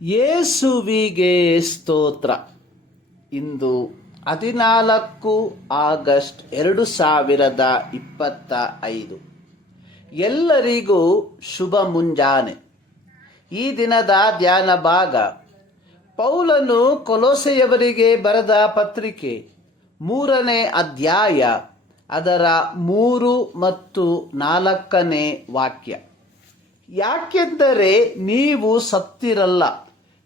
ಯೇಸುವಿಗೆ ಸ್ತೋತ್ರ. ಇಂದು 14 ಆಗಸ್ಟ್ 2025. ಎಲ್ಲರಿಗೂ ಶುಭ ಮುಂಜಾನೆ. ಈ ದಿನದ ಧ್ಯಾನ ಭಾಗ ಪೌಲನು ಕೊಲೊಸೆಯವರಿಗೆ ಬರೆದ ಪತ್ರಿಕೆ 3ನೇ ಅಧ್ಯಾಯ ಅದರ 3 ಮತ್ತು 4ನೇ ವಾಕ್ಯ. ಯಾಕೆಂದರೆ ನೀವು ಸತ್ತಿರಲ್ಲ,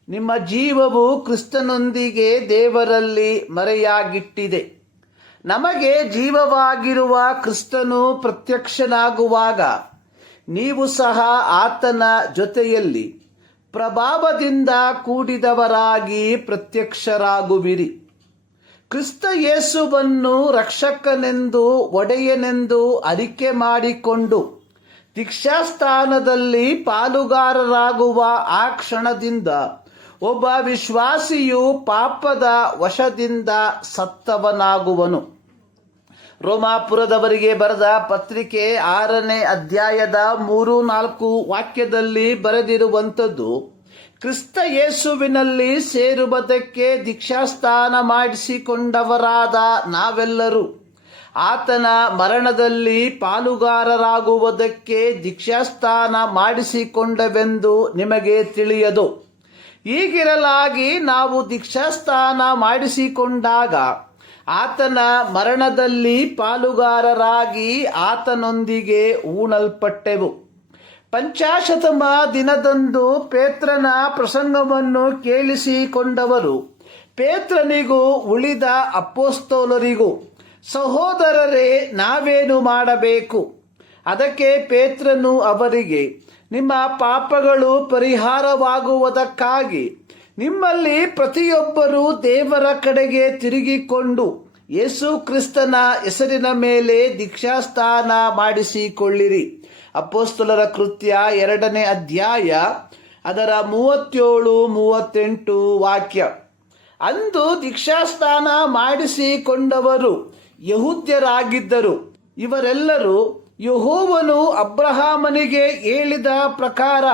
ನಿಮ್ಮ ಜೀವವು ಕ್ರಿಸ್ತನೊಂದಿಗೆ ದೇವರಲ್ಲಿ ಮರೆಯಾಗಿಟ್ಟಿದೆ. ನಮಗೆ ಜೀವವಾಗಿರುವ ಕ್ರಿಸ್ತನು ಪ್ರತ್ಯಕ್ಷನಾಗುವಾಗ ನೀವು ಸಹ ಆತನ ಜೊತೆಯಲ್ಲಿ ಪ್ರಭಾವದಿಂದ ಕೂಡಿದವರಾಗಿ ಪ್ರತ್ಯಕ್ಷರಾಗುವಿರಿ. ಕ್ರಿಸ್ತ ಯೇಸುವನ್ನು ರಕ್ಷಕನೆಂದು ಒಡೆಯನೆಂದು ಅರಿಕೆ ಮಾಡಿಕೊಂಡು ದೀಕ್ಷಾಸ್ಥಾನದಲ್ಲಿ ಪಾಲುಗಾರರಾಗುವ ಆ ಕ್ಷಣದಿಂದ ಒಬ್ಬ ವಿಶ್ವಾಸಿಯು ಪಾಪದ ವಶದಿಂದ ಸತ್ತವನಾಗುವನು. ರೋಮಾಪುರದವರಿಗೆ ಬರೆದ ಪತ್ರಿಕೆ 6ನೇ ಅಧ್ಯಾಯದ 3-4 ವಾಕ್ಯದಲ್ಲಿ ಬರೆದಿರುವಂಥದ್ದು, ಕ್ರಿಸ್ತ ಯೇಸುವಿನಲ್ಲಿ ಸೇರುವುದಕ್ಕೆ ದೀಕ್ಷಾಸ್ನಾನ ಮಾಡಿಸಿಕೊಂಡವರಾದ ನಾವೆಲ್ಲರೂ ಆತನ ಮರಣದಲ್ಲಿ ಪಾಲುಗಾರರಾಗುವುದಕ್ಕೆ ದೀಕ್ಷಾಸ್ನಾನ ಮಾಡಿಸಿಕೊಂಡವೆಂದು ನಿಮಗೆ ತಿಳಿಯದು. ಹೀಗಿರಲಾಗಿ ನಾವು ದೀಕ್ಷಾಸ್ನಾನ ಮಾಡಿಸಿಕೊಂಡಾಗ ಆತನ ಮರಣದಲ್ಲಿ ಪಾಲುಗಾರರಾಗಿ ಆತನೊಂದಿಗೆ ಹೂಣಲ್ಪಟ್ಟೆವು. ಪಂಚಾಶತಮ ದಿನದಂದು ಪೇತ್ರನ ಪ್ರಸಂಗವನ್ನು ಕೇಳಿಸಿಕೊಂಡವರು ಪೇತ್ರನಿಗೂ ಉಳಿದ ಅಪೊಸ್ತಲರಿಗೂ, ಸಹೋದರರೇ, ನಾವೇನು ಮಾಡಬೇಕು? ಅದಕ್ಕೆ ಪೇತ್ರನು ಅವರಿಗೆ, ನಿಮ್ಮ ಪಾಪಗಳು ಪರಿಹಾರವಾಗುವುದಕ್ಕಾಗಿ ನಿಮ್ಮಲ್ಲಿ ಪ್ರತಿಯೊಬ್ಬರೂ ದೇವರ ಕಡೆಗೆ ತಿರುಗಿಕೊಂಡು ಯೇಸು ಕ್ರಿಸ್ತನ ಹೆಸರಿನ ಮೇಲೆ ದೀಕ್ಷಾಸ್ನಾನ ಮಾಡಿಸಿಕೊಳ್ಳಿರಿ. ಅಪೊಸ್ತಲರ ಕೃತ್ಯ 2ನೇ ಅಧ್ಯಾಯ ಅದರ 37-38 ವಾಕ್ಯ. ಅಂದು ದೀಕ್ಷಾಸ್ನಾನ ಮಾಡಿಸಿಕೊಂಡವರು ಯಹೂದ್ಯರಾಗಿದ್ದರು. ಇವರೆಲ್ಲರೂ ಯೆಹೋವನು ಅಬ್ರಹಾಮನಿಗೆ ಹೇಳಿದ ಪ್ರಕಾರ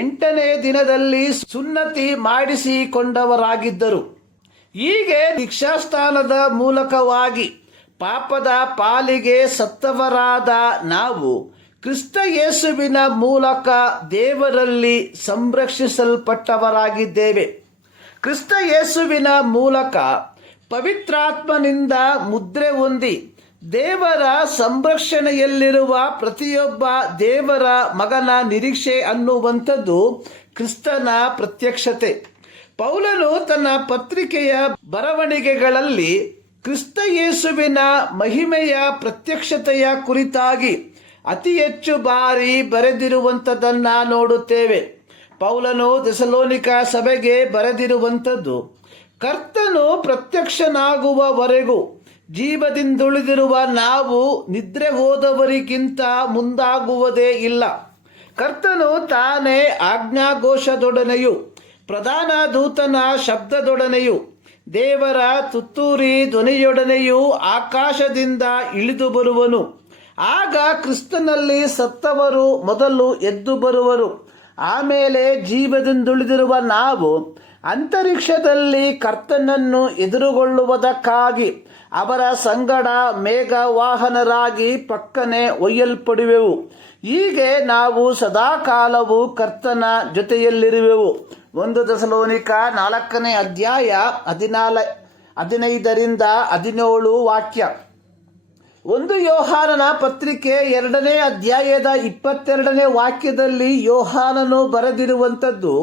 8ನೇ ದಿನದಲ್ಲಿ ಸುನ್ನತಿ ಮಾಡಿಸಿಕೊಂಡವರಾಗಿದ್ದರು. ಹೀಗೆ ದೀಕ್ಷಾಸ್ನಾನದ ಮೂಲಕವಾಗಿ ಪಾಪದ ಪಾಲಿಗೆ ಸತ್ತವರಾದ ನಾವು ಕ್ರಿಸ್ತ ಯೇಸುವಿನ ಮೂಲಕ ದೇವರಲ್ಲಿ ಸಂರಕ್ಷಿಸಲ್ಪಟ್ಟವರಾಗಿದ್ದೇವೆ. ಕ್ರಿಸ್ತ ಯೇಸುವಿನ ಮೂಲಕ ಪವಿತ್ರಾತ್ಮನಿಂದ ಮುದ್ರೆ ಹೊಂದಿ ದೇವರ ಸಂರಕ್ಷಣೆಯಲ್ಲಿರುವ ಪ್ರತಿಯೊಬ್ಬ ದೇವರ ಮಗನ ನಿರೀಕ್ಷೆ ಅನ್ನುವಂಥದ್ದು ಕ್ರಿಸ್ತನ ಪ್ರತ್ಯಕ್ಷತೆ. ಪೌಲನು ತನ್ನ ಪತ್ರಿಕೆಯ ಬರವಣಿಗೆಗಳಲ್ಲಿ ಕ್ರಿಸ್ತ ಯೇಸುವಿನ ಮಹಿಮೆಯ ಪ್ರತ್ಯಕ್ಷತೆಯ ಕುರಿತಾಗಿ ಅತಿ ಹೆಚ್ಚು ಬಾರಿ ಬರೆದಿರುವಂಥದ್ದನ್ನ ನೋಡುತ್ತೇವೆ. ಪೌಲನು ಥೆಸಲೋನಿಕ ಸಭೆಗೆ ಬರೆದಿರುವಂಥದ್ದು, ಕರ್ತನು ಪ್ರತ್ಯಕ್ಷನಾಗುವವರೆಗೂ ಜೀವದಿಂದುಳಿದಿರುವ ನಾವು ನಿದ್ರೆ ಹೋದವರಿಗಿಂತ ಮುಂದಾಗುವುದೇ ಇಲ್ಲ. ಕರ್ತನು ತಾನೇ ಆಜ್ಞಾಘೋಷದೊಡನೆಯೂ ಪ್ರಧಾನ ದೂತನ ಶಬ್ದದೊಡನೆಯೂ ದೇವರ ತುತ್ತೂರಿ ಧ್ವನಿಯೊಡನೆಯೂ ಆಕಾಶದಿಂದ ಇಳಿದು ಬರುವನು. ಆಗ ಕ್ರಿಸ್ತನಲ್ಲಿ ಸತ್ತವರು ಮೊದಲು ಎದ್ದು ಬರುವರು. ಆಮೇಲೆ ಜೀವದಿಂದುಳಿದಿರುವ ನಾವು ಅಂತರಿಕ್ಷದಲ್ಲಿ ಕರ್ತನನ್ನು ಎದುರುಗೊಳ್ಳುವುದಕ್ಕಾಗಿ ಅವರ ಸಂಗಡ ಮೇಘವಾಹನರಾಗಿ ಪಕ್ಕನೆ ಒಯ್ಯಲ್ಪಡುವೆವು. ಹೀಗೆ ನಾವು ಸದಾಕಾಲವು ಕರ್ತನ ಜೊತೆಯಲ್ಲಿರುವೆವು. 1 ಥೆಸಲೋನಿಕ 4ನೇ ಅಧ್ಯಾಯ 15-17 ವಾಕ್ಯ. 1 ಯೋಹಾನನ ಪತ್ರಿಕೆ 2ನೇ ಅಧ್ಯಾಯದ 22ನೇ ವಾಕ್ಯದಲ್ಲಿ ಯೋಹಾನನು ಬರೆದಿರುವಂಥದ್ದು,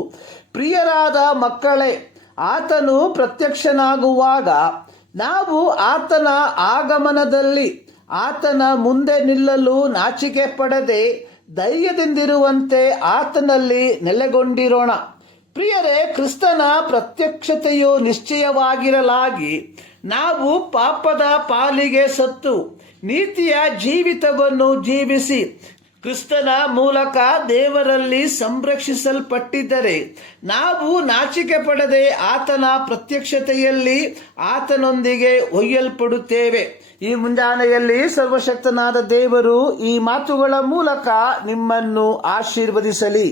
ಪ್ರಿಯರಾದ ಮಕ್ಕಳೇ, ಆತನು ಪ್ರತ್ಯಕ್ಷನಾಗುವಾಗ ನಾವು ಆತನ ಆಗಮನದಲ್ಲಿ ಆತನ ಮುಂದೆ ನಿಲ್ಲಲು ನಾಚಿಕೆ ಪಡದೆ ಧೈರ್ಯದಿಂದಿರುವಂತೆ ಆತನಲ್ಲಿ ನೆಲೆಗೊಂಡಿರೋಣ. ಪ್ರಿಯರೇ, ಕ್ರಿಸ್ತನ ಪ್ರತ್ಯಕ್ಷತೆಯು ನಿಶ್ಚಯವಾಗಿರಲಾಗಿ ನಾವು ಪಾಪದ ಪಾಲಿಗೆ ಸತ್ತು ನೀತಿಯ ಜೀವಿತವನ್ನು ಜೀವಿಸಿ ಕ್ರಿಸ್ತನ ಮೂಲಕ ದೇವರಲ್ಲಿ ಸಂರಕ್ಷಿಸಲ್ಪಟ್ಟಿದ್ದರೆ ನಾವು ನಾಚಿಕೆ ಪಡದೆ ಆತನ ಪ್ರತ್ಯಕ್ಷತೆಯಲ್ಲಿ ಆತನೊಂದಿಗೆ ಒಯ್ಯಲ್ಪಡುತ್ತೇವೆ. ಈ ಮುಂಜಾನೆಯಲ್ಲಿ ಸರ್ವಶಕ್ತನಾದ ದೇವರು ಈ ಮಾತುಗಳ ಮೂಲಕ ನಿಮ್ಮನ್ನು ಆಶೀರ್ವದಿಸಲಿ.